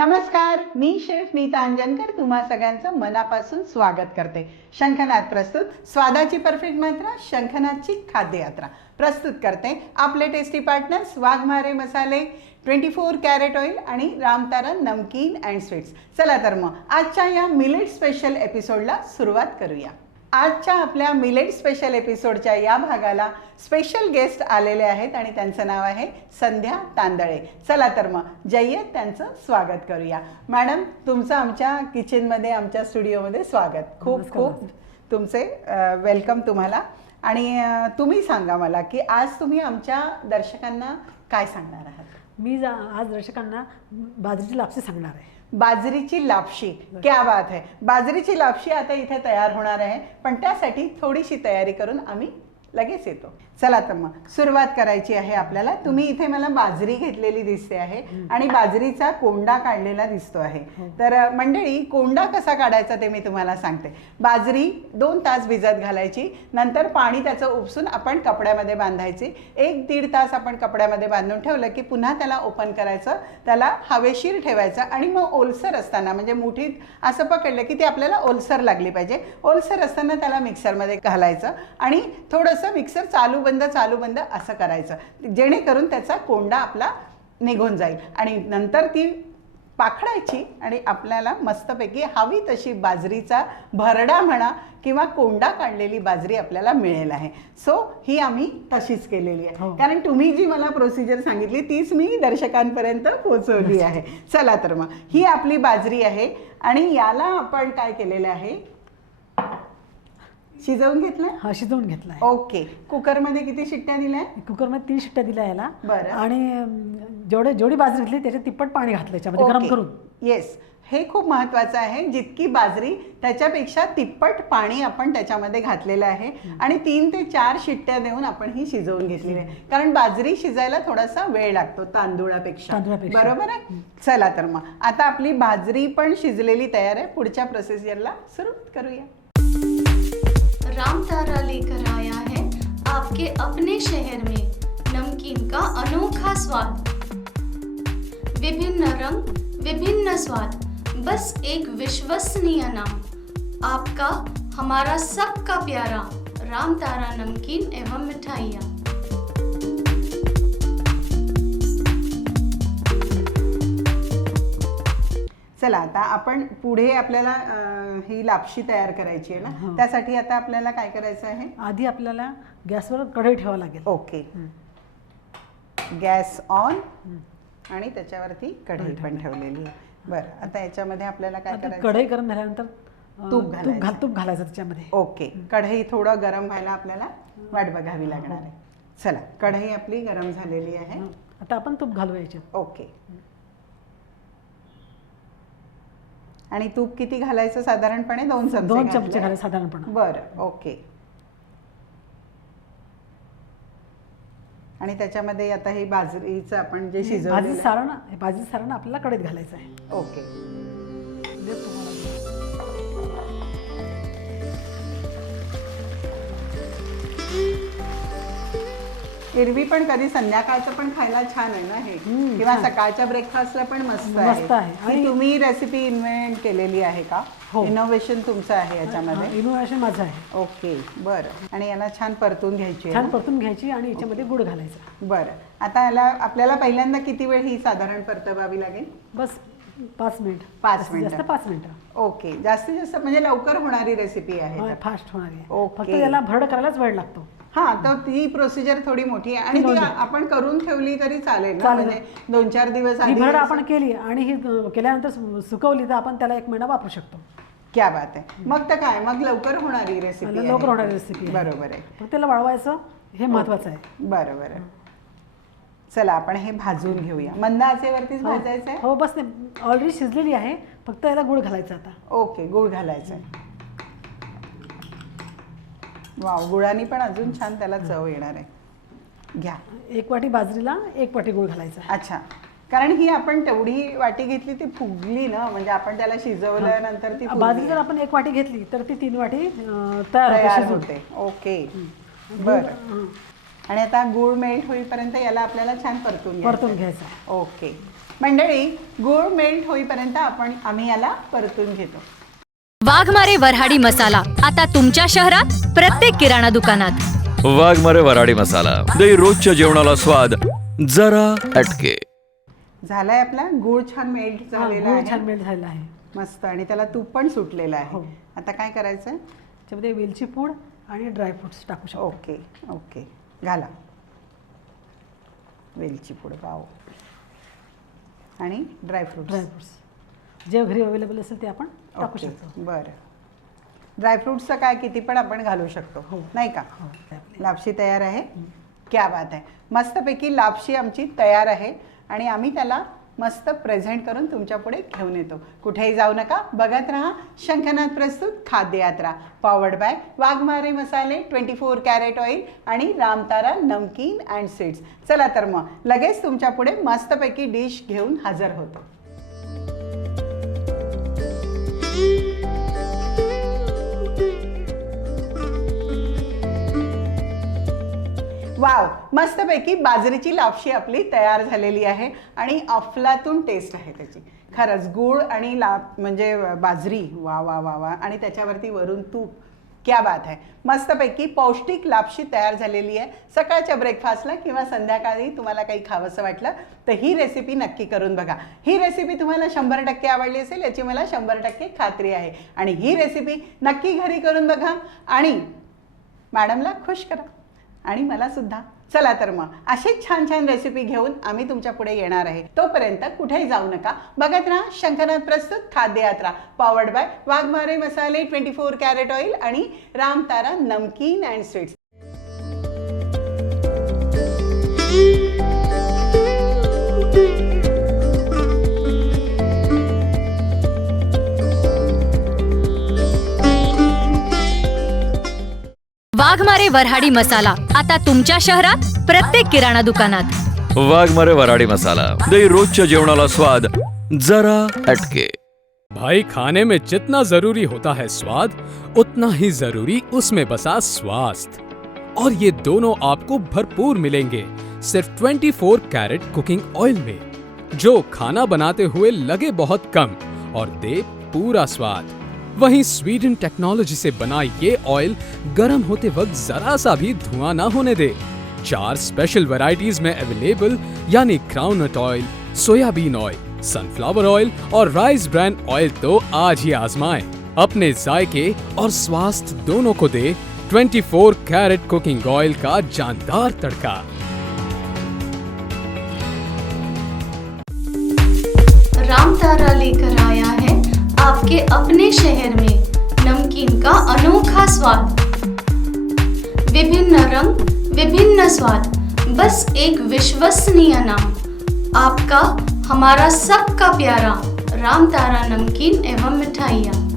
नमस्कार मी शेफ नीता अंजनकर. तुम्हा सगळ्यांचं मनापासून स्वागत करते. शंखनाथ प्रस्तुत स्वादाची परफेक्ट मात्रा शंखनाथची खाद्ययात्रा. प्रस्तुत करते आपले टेस्टी पार्टनर्स वाघमारे मसाले ट्वेंटी फोर कॅरेट ऑइल आणि रामतारण नमकीन अँड स्वीट्स चला तर मग आजच्या या मिलेट स्पेशल एपिसोडला सुरुवात करूया. आजच्या आपल्या मिलेट स्पेशल एपिसोडच्या या भागाला स्पेशल गेस्ट आलेले आहेत आणि त्यांचं नाव आहे संध्या तांदळे. चला तर मग जय्यत त्यांचं स्वागत करूया. मॅडम तुमचं आमच्या किचनमध्ये आमच्या स्टुडिओमध्ये स्वागत. खूप. खूप तुमचे वेलकम तुम्हाला. आणि तुम्ही सांगा मला की आज तुम्ही आमच्या दर्शकांना काय सांगणार आहात? मी जा आज दर्शकांना बाजरीची लापसी सांगणार आहे. बाजरीची लापशी. क्या बात आहे बाजरीची लापशी आता इथे तयार होणार आहे. पण त्यासाठी थोडीशी तयारी करून आम्ही लगेच येतो. चला तर मग. सुरुवात करायची आहे आपल्याला. तुम्ही इथे मला बाजरी घेतलेली दिसते आहे आणि बाजरीचा कोंडा काढलेला दिसतो आहे. तर अ, मंडळी कोंडा कसा काढायचा ते मी तुम्हाला सांगते. बाजरी दोन तास भिजत घालायची. नंतर पाणी त्याचं उपसून आपण कपड्यामध्ये बांधायची. एक दीड तास आपण कपड्यामध्ये बांधून ठेवलं की पुन्हा त्याला ओपन करायचं. त्याला हवेशीर ठेवायचं आणि मग ओलसर असताना म्हणजे मुठीत असं पकडलं की ती आपल्याला ओलसर लागली पाहिजे. ओलसर असताना त्याला मिक्सरमध्ये घालायचं आणि थोडंसं मिक्सर चालू बंद चालू बंद असं करायचं. जेणेकरून त्याचा कोंडा आपला निघून जाईल. आणि नंतर ती पाखडायची आणि आपल्याला मस्तपैकी हवी तशी बाजरीचा भरडा म्हणा किंवा कोंडा काढलेली बाजरी आपल्याला मिळेल आहे. सो ही आम्ही तशीच केलेली आहे. हो. कारण तुम्ही जी मला प्रोसिजर सांगितली तीच मी दर्शकांपर्यंत पोहोचवली आहे. चला तर मग. ही आपली बाजरी आहे आणि याला आपण काय केलेलं आहे? शिजवून घेतलं हा शिजवून घेतला आहे ओके. कुकरमध्ये किती शिट्ट्या दिल्या? कुकरमध्ये तीन शिट्ट्या दिल्या याला. बरं. आणि अम, जेवढे जेवढी बाजरी घेतली त्याच्यात तिप्पट पाणी घातलं याच्यामध्ये गरम करून. येस हे खूप महत्वाचं आहे. जितकी बाजरी त्याच्यापेक्षा तिप्पट पाणी आपण त्याच्यामध्ये घातलेलं आहे. आणि तीन ते चार शिट्ट्या देऊन आपण ही शिजवून घेतलेली आहे. कारण बाजरी शिजायला थोडासा वेळ लागतो तांदूळापेक्षा. तांदूळापेक्षा. बरोबर आहे? चला तर मग. आता आपली बाजरी पण शिजलेली तयार आहे. पुढच्या प्रोसेसरला सुरुवात करूया. राम तारा लेकर आया है आपके अपने शहर में। नमकीन का अनोखा स्वाद। विभिन्न रंग, विभिन्न स्वाद, बस एक विश्वसनीय नाम। आपका, हमारा सबका प्यारा राम तारा नमकीन एवं मिठाइयाँ। चला आता आपण पुढे आपल्याला अं, ही लापशी तयार करायची आहे ना? त्यासाठी आता आपल्याला काय करायचं आहे? आधी आपल्याला गॅसवर कढई ठेवावं लागेल. ओके. गॅस ऑन आणि त्याच्यावरती कढई पण ठेवलेली. आहे. बरं आता याच्यामध्ये आपल्याला काय आता करायचं? कढई गरम झाल्यानंतर अं, तूप तूप घालायचं. घाल तूप घालायचं त्याच्यामध्ये. ओके. कढई थोडं गरम व्हायला आपल्याला वाट बघावी लागणार आहे. चला कढई आपली गरम झालेली आहे. हं. आता आपण तूप घालूया याच्यात. ओके. आणि तूप किती घालायचं? साधारणपणे दोन चमचे दोन चमचे. घालायचे साधारणपणे. बरं ओके. आणि त्याच्यामध्ये आता हे बाजरीचं आपण जे भाजी शिजवलेलं सारण भाजी सारण आपल्याला कढईत घालायचं आहे. ओके. एरवी पण कधी संध्याकाळचं पण खायला छान आहे ना हे. हम्म, किंवा छान. सकाळच्या ब्रेकफास्टला पण मस्त मस्त आहे. ही आणि- तुम्ही रेसिपी इन्व्हेंट केलेली आहे का? हो. इनोव्हेशन तुमचं आहे याच्यामध्ये? इनोव्हेशन माझं आहे. ओके बरं. आणि याला छान परतून घ्यायची छान? परतून घ्यायची आणि याच्यामध्ये गुड घालायचा. बरं. आता याला आपल्याला पहिल्यांदा किती वेळ ही साधारण परतवावी लागेल? बस पाच मिनिट. पाच मिनिटं. जास्त पाच मिनिटं. ओके. जास्तीत जास्त म्हणजे लवकर होणारी रेसिपी आहे. फास्ट होणार आहे. ओके. फक्त याला भरड करायलाच वेळ लागतो. हा तर ती प्रोसिजर थोडी मोठी आहे. आणि ती. आपण करून ठेवली तरी चालेल ना? चालेल. म्हणजे दोन चार दिवस ही आधी भरड आपण केली आणि ही अं, केल्यानंतर सु- सुकवली तर आपण त्याला एक महिना वापरू शकतो. क्या बात आहे. मग तर काय? मग लवकर होणारी रेसिपी लवकर होणारी रेसिपी आहे. बरोबर आहे. त्याला वाळवायचं हे महत्वाचं आहे. बरं बरं चला आपण हे भाजून घेऊया. मंद आचेवरतीच भाजायचं आहे हो बस ऑलरेडी शिजलेली आहे फक्त याला गुळ घालायचं आता. ओके गुळ घालायचं आहे वाव गुळाने पण अजून छान त्याला चव येणार आहे. घ्या. एक वाटी बाजरीला एक वाटी गुळ घालायचा. अच्छा. कारण ही आपण तेवढी वाटी घेतली ती फुगली ना म्हणजे आपण त्याला शिजवल्यानंतर ती फुगली. बाजरी जर आपण एक वाटी घेतली तर ती तीन वाटी अं, तयार होते तयार शिजून. होते. ओके. बरं. हं. आणि आता गुळ मेल्ट होईपर्यंत याला आपल्याला छान परतून घ्यायचं. परतून आहे. घ्यायचा. ओके. मंडळी गूळ मेल्ट होईपर्यंत आपण आम्ही याला परतून घेतो. वाघमारे वऱ्हाडी मसाला. आता तुमच्या शहरात प्रत्येक किराणा दुकानात. वाघमारे वराडी मसाला. दही रोजच्या जेवणाला स्वाद जरा अटके. झालाय आपला गूळ छान मेल्ट हा, झालेला गूळ छान आहे मेल्ट झालेला आहे. मस्त. आणि त्याला तूप पण सुटलेलं हो. आहे आता काय करायचं? त्याच्यामध्ये वेलची पूड आणि ड्रायफ्रुट्स टाकू शकतो. Okay okay. घाला. वेलची पूड वाव आणि ड्रायफ्रुट्स ड्रायफ्रुट्स जे घरी अवेलेबल असेल ते आपण टाकू शकतो. बरं. ड्रायफ्रुट्सचं काय किती पण आपण घालू शकतो हो. नाही का? हो. लापशी तयार आहे. क्या बात आहे. मस्तपैकी लापशी आमची तयार आहे. आणि आम्ही त्याला मस्त प्रेझेंट करून तुमच्यापुढे घेऊन येतो. कुठेही जाऊ नका बघत राहा शंखनाथ प्रस्तुत खाद्ययात्रा पॉवर्ड बाय वाघमारे मसाले ट्वेंटी फोर कॅरेट ऑइल आणि रामतारा नमकीन अँड स्वीट्स चला तर मग लगेच तुमच्यापुढे मस्तपैकी डिश घेऊन हजर होतो. वाव मस्तपैकी बाजरीची लापशी आपली तयार झालेली आहे आणि अफलातून टेस्ट आहे त्याची. खरंच गूळ आणि लाप म्हणजे बाजरी वा वा वा वा आणि त्याच्यावरती वरून तूप क्या बात आहे मस्तपैकी पौष्टिक लापशी तयार झालेली आहे. सकाळच्या ब्रेकफास्टला किंवा संध्याकाळी तुम्हाला काही खावंसं वाटलं तर ही रेसिपी नक्की करून बघा. ही रेसिपी तुम्हाला शंभर टक्के आवडली असेल याची मला शंभर टक्के खात्री आहे. आणि ही रेसिपी नक्की घरी करून बघा आणि मॅडमला खुश करा. आणि मला सुद्धा. चला तर मग अशीच छान छान रेसिपी घेऊन आम्ही तुमच्यापुढे येणार आहे. तोपर्यंत कुठेही जाऊ नका. बघत राहा शंकरनाथ प्रस्तुत खाद्ययात्रा पॉवर्ड बाय वाघमारे मसाले ट्वेंटी फोर कॅरेट ऑइल आणि रामतारा नमकीन अँड स्वीट्स वाघमारे वऱ्हाडी मसाला. आता तुमच्या शहरात प्रत्येक किराणा दुकानात. वाघमारे वराडी मसाला. दही रोजच्या जेवणाला स्वाद जरा अटके. भाई खाने में जितना ज़रूरी होता है स्वाद उतना ही ज़रूरी उसमें बसा स्वास्थ्य. और ये दोनों आपको भरपूर मिलेंगे सिर्फ़ 24 कैरेट कुकिंग ऑयल में जो खाना बनाते हुए लगे बहुत कम और दे पूरा स्वाद. वहीं स्वीडन टेक्नोलॉजी से बना ये ऑयल गर्म होते वक्त जरा सा भी धुआँ ना होने दे। चार स्पेशल वैरायटीज में अवेलेबल यानी groundnut oil soybean oil sunflower oil और राइस ब्रांड ऑयल तो आज ही आजमाएँ। अपने जायके और स्वास्थ्य दोनों को दे 24 कैरेट कुकिंग ऑयल का जानदार तड़का। रामतारा लेकर आया है आपके अपने शहर में नमकीन का अनोखा स्वाद। विभिन्न रंग, विभिन्न स्वाद, बस एक विश्वसनीय नाम। आपका, हमारा सबका प्यारा राम तारा नमकीन एवं मिठाइयाँ।